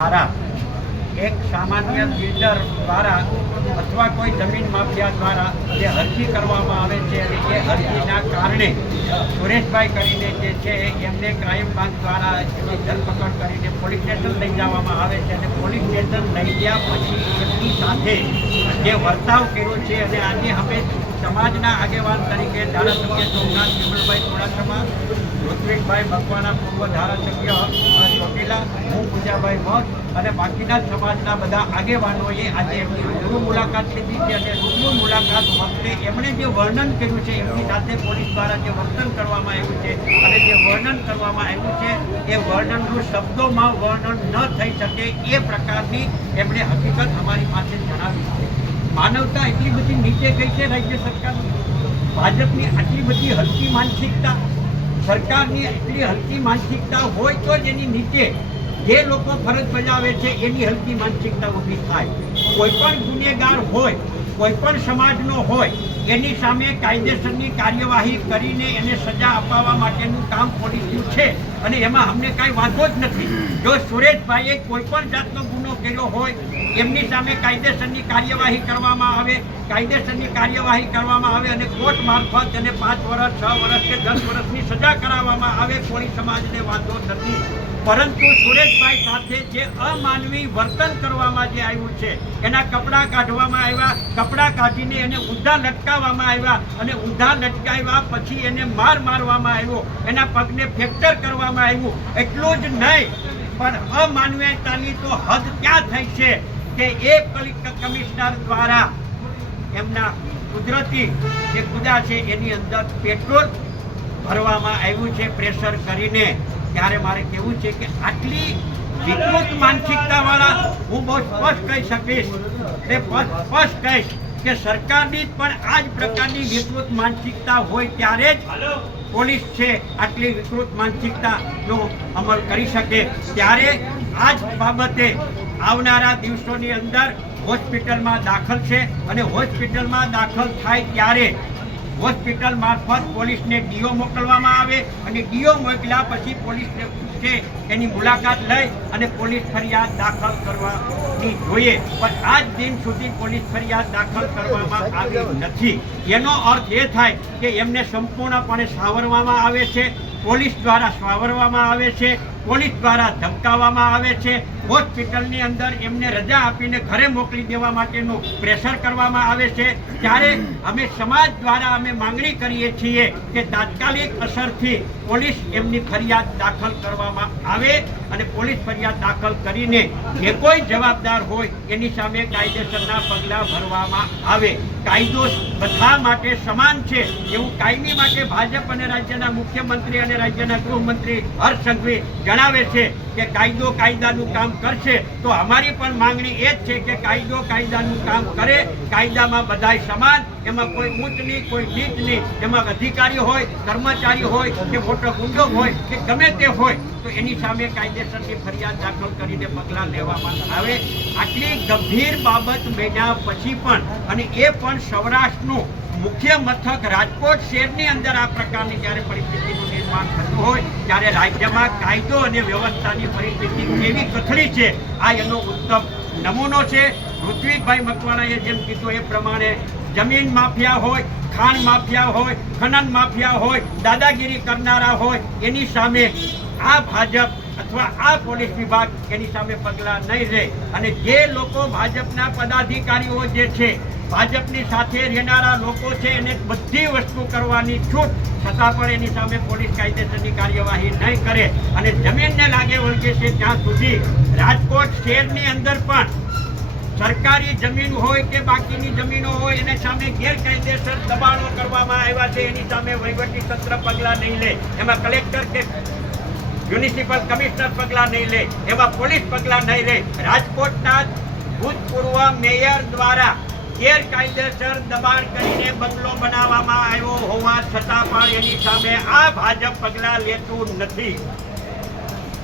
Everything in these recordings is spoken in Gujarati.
દ્વારા એક સામાન્ય બિલ્ડર દ્વારા અથવા કોઈ જમીન માફિયા દ્વારા જે અરજી કરવામાં આવે છે અને એ અરજીના કારણે સુરેશભાઈ કરીને જે છે એમને ક્રાઇમ બ્રાન્ચ દ્વારા એની ધરપકડ કરીને પોલીસ સ્ટેશન લઈ જવામાં આવે છે અને પોલીસ સ્ટેશન લઈ ગયા પછી એમની સાથે જે વર્તાવ કર્યો છે અને આજે અમે સમાજના આગેવાન તરીકે ધારાસભ્ય સોમનાથ વિમલભાઈ ચુડાસમા, ઋત્વિકભાઈ મકવાણા પૂર્વ ધારાસભ્ય ચોટીલા, હું પૂજાભાઈ ભટ્ટ અને બાકીના સમાજના બધા આગેવાનોએ આજે એમની રૂબરૂ મુલાકાત લીધી છે અને રૂબરૂ મુલાકાત વખતે એમણે જે વર્ણન કર્યું છે એમની સાથે પોલીસ દ્વારા જે વર્તન કરવામાં આવ્યું છે અને જે વર્ણન કરવામાં આવ્યું છે એ વર્ણનનું શબ્દોમાં વર્ણન ન થઈ શકે એ પ્રકારની એમણે હકીકત અમારી પાસે જણાવી છે. માનવતા એટલી બધી નીચે ગઈ છે રાજ્ય સરકારની, ભાજપની આટલી બધી હલકી માનસિકતા, સરકારની એટલી હલકી માનસિકતા હોય તો જ એની નીચે જે લોકો ફરજ બજાવે છે એની હલકી માનસિકતા ઊભી થાય. કોઈ પણ ગુનેગાર હોય, કોઈ પણ સમાજનો હોય, એની સામે કાયદેસરની કાર્યવાહી કરીને એને સજા અપાવવા માટેનું કામ પોલીસનું છે અને એમાં અમને કાંઈ વાંધો જ નથી. જો સુરેશભાઈએ કોઈ પણ જાતનો ગુનો કર્યો હોય એમની સામે કાયદેસરની કાર્યવાહી કરવામાં આવે, કાયદેસરની કાર્યવાહી કરવામાં આવે અને કોર્ટ મારફત એને 5 વર્ષ, 6 વર્ષ કે 10 વર્ષની સજા કરાવવામાં આવે, કોઈ સમાજને વાંધો નથી. પરંતુ સુરેશભાઈ સાથે જે અમાનવી વર્તન કરવામાં જે આવ્યું છે, એના કપડાં કાઢવામાં આવ્યા, કપડાં કાઢીને એને ઊંધા લટકાવવામાં આવ્યા અને ઊંધા લટકાવ્યા પછી એને મારવામાં આવ્યો, એના પગને ફ્રેક્ચર કરવામાં આવ્યું. એટલું જ નહીં પણ અમાનવીયતાની તો હદ ક્યાં થઈ છે કે એક કમિશનર દ્વારા એમના કુદરતી જે ખુદા છે એની અંદર પેટ્રોલ ભરવામાં આવ્યું છે પ્રેશર કરીને. ત્યારે મારે કહેવું છે કે આટલી વિકૃત માનસિકતાવાળા હું બહુ સ્પષ્ટ કહી શકીશ કે સ્પષ્ટ કહીશ કે સરકારની પણ આ જ પ્રકારની વિકૃત માનસિકતા હોય ત્યારે જ પોલીસ છે આટલી વિકૃત માનસિકતાનો અમલ કરી શકે. ત્યારે આ જ બાબતે આવનારા દિવસોની અંદર હોસ્પિટલમાં દાખલ છે અને હોસ્પિટલમાં દાખલ થાય ત્યારે હોસ્પિટલ મારફત પોલીસને ડીઓ મોકલવામાં આવે અને ડીઓ મોકલ્યા પછી પોલીસને છે એની મુલાકાત લઈ અને પોલીસ ફરિયાદ દાખલ કરવાની જોઈએ. પણ આજ દિન સુધી પોલીસ ફરિયાદ દાખલ કરવામાં આવી નથી. એનો અર્થ એ થાય કે એમને સંપૂર્ણપણે સાવરવામાં આવે છે, પોલીસ દ્વારા સાવરવામાં આવે છે, પોલીસ દ્વારા ધમકાવવામાં આવે છે, હોસ્પિટલની અંદર એમને રજા આપીને ઘરે મોકલી દેવા માટેનું પ્રેશર કરવામાં આવે છે. ત્યારે અમે સમાજ દ્વારા અમે માંગણી કરીએ છીએ કે તાત્કાલિક અસરથી પોલીસ એમની ફરિયાદ દાખલ કરવામાં આવે અને પોલીસ ફરિયાદ દાખલ કરીને જે કોઈ જવાબદાર હોય એની સામે કાયદેસરના પગલાં ભરવામાં આવે. કાયદો બધા માટે સમાન છે એવું કાયમી માટે ભાજપ અને રાજ્યના મુખ્યમંત્રી અને રાજ્યના ગૃહમંત્રી હર્ષ સંઘવી જણાવે છે કે કાયદો કાયદાનું કામ કરશે. તો અમારી પણ માંગણી એ જ છે કે કાયદો કાયદાનું કામ કરે, કાયદામાં બધાય સમાન, એમાં કોઈ ઊંચ નહીં, કોઈ નીચ નહીં, એમાં અધિકારી હોય, કર્મચારી હોય કે મોટો ગુંડો હોય કે ગમે તે હોય તો એની સામે કાયદેસરની ફરિયાદ દાખલ કરીને પગલાં લેવામાં આવે. આટલી ગંભીર બાબત બન્યા પછી પણ અને એ પણ સૌરાષ્ટ્રનું મુખ્ય મથક રાજકોટ શહેરની અંદર આ પ્રકારની જ્યારે પરિસ્થિતિનું નિર્માણ થતું હોય ત્યારે રાજ્યમાં કાયદો અને વ્યવસ્થાની પરિસ્થિતિ કેવી કથળી છે આ એનો ઉત્તમ નમૂનો છે. ઋત્વિકભાઈ મકવાણાએ જેમ કીધું એ પ્રમાણે જમીન માફિયા હોય, ખાણ માફિયા હોય, ખનન માફિયા હોય, દાદાગીરી કરનારા હોય એની સામે આ ભાજપ અથવા આ પોલીસ વિભાગ એની સામે પગલાં નહીં લે અને જે લોકો ભાજપના પદાધિકારીઓ જે છે, ભાજપની સાથે રહેનારા લોકો છે એને બધી વસ્તુ કરવાની છૂટ છતાં પણ એની સામે પોલીસ કાયદેસરની કાર્યવાહી નહીં કરે અને જમીનને લાગે વળગે છે ત્યાં સુધી રાજકોટ શહેરની અંદર પણ સરકારી જમીન હોય કે બાકીની જમીનો હોય એના સામે ગેરકાયદેસર દબાણો કરવામાં આવ્યા છે એની સામે વહીવટી તંત્ર પગલાં નહીં લે, એમાં કલેક્ટર કે મ્યુનિસિપલ કમિશનર પગલાં નહીં લે, એમાં પોલીસ પગલાં નહીં લે. રાજકોટના ભૂતપૂર્વ મેયર દ્વારા ગેરકાયદેસર દબાણ કરીને બંગલો બનાવવામાં આવ્યો હોવા છતાં પણ એની સામે આ ભાજપ પગલાં લેતું નથી.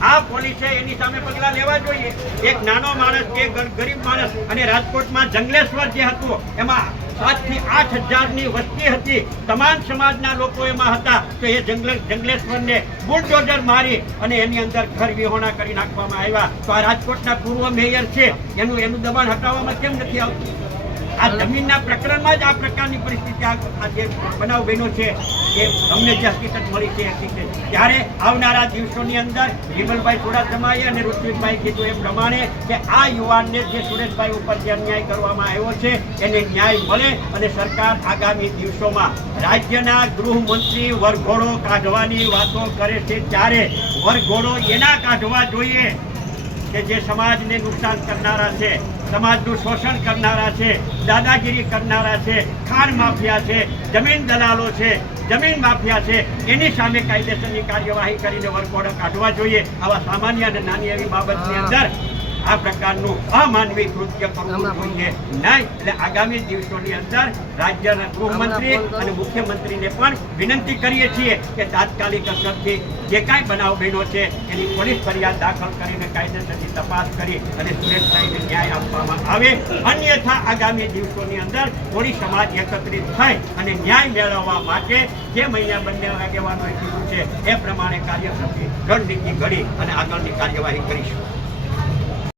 આ પોલીસે એની સામે પગલાં લેવા જોઈએ. એક નાનો માણસ કે ગરીબ માણસ અને રાજકોટમાં જંગલેશ્વર જે હતું એમાં 7 થી 8 હજારની વસ્તી હતી, તમામ સમાજના લોકો એમાં હતા, તો એ જંગલેશ્વરને બુલડોઝર મારી અને એની અંદર ઘર વિહોણા કરી નાખવામાં આવ્યા. તો આ રાજકોટના પૂર્વ મેયર છે, એનું દબાણ હટાવવામાં કેમ નથી આવતું? આ જમીનના પ્રકરણમાં જ આ પ્રકારની પરિસ્થિતિ આ જે બનાવ બન્યો છે એ અમને જે હકીકત મળી છે હકીકત. ત્યારે આવનારા દિવસોની અંદર વિમલભાઈ ચુડાસમાએ અને ઋત્વિકભાઈ કીધું એ પ્રમાણે કે આ યુવાનને જે સુરેશભાઈ ઉપર જે અન્યાય કરવામાં આવ્યો છે એને ન્યાય મળે અને સરકાર આગામી દિવસોમાં રાજ્યના ગૃહમંત્રી વરઘોડો કાઢવાની વાતો કરે છે ત્યારે વરઘોડો એના કાઢવા જોઈએ કે જે સમાજને નુકસાન કરનારા છે, સમાજનું શોષણ કરનારા છે, દાદાગીરી કરનારા છે, ખાણ માફિયા છે, જમીન દલાલો છે, જમીન માફિયા છે, એની સામે કાયદેસરની કાર્યવાહી કરીને વરઘોડો કાઢવા જોઈએ. આવા સામાન્ય અને નાની એવી બાબતની અંદર આ પ્રકારનું અમાનવી કૃત્ય કરવું જોઈએ નહીં. એટલે આગામી દિવસોની અંદર રાજ્યના ગૃહમંત્રી અને મુખ્યમંત્રીને પણ વિનંતી કરીએ છીએ કે તાત્કાલિક અસરથી જે કાંઈ બનાવ બન્યો છે એની પોલીસ ફરિયાદ દાખલ કરીને કાયદેસરની તપાસ કરી અને સુરેશભાઈને ન્યાય આપવામાં આવે. અન્યથા આગામી દિવસોની અંદર થોડી સમાજ એકત્રિત થઈ અને ન્યાય મેળવવા માટે જે મહિના બંને આગેવાનોએ કીધું છે એ પ્રમાણે કાર્યક્રમની રણનીતિ ઘડી અને આગળની કાર્યવાહી કરીશું.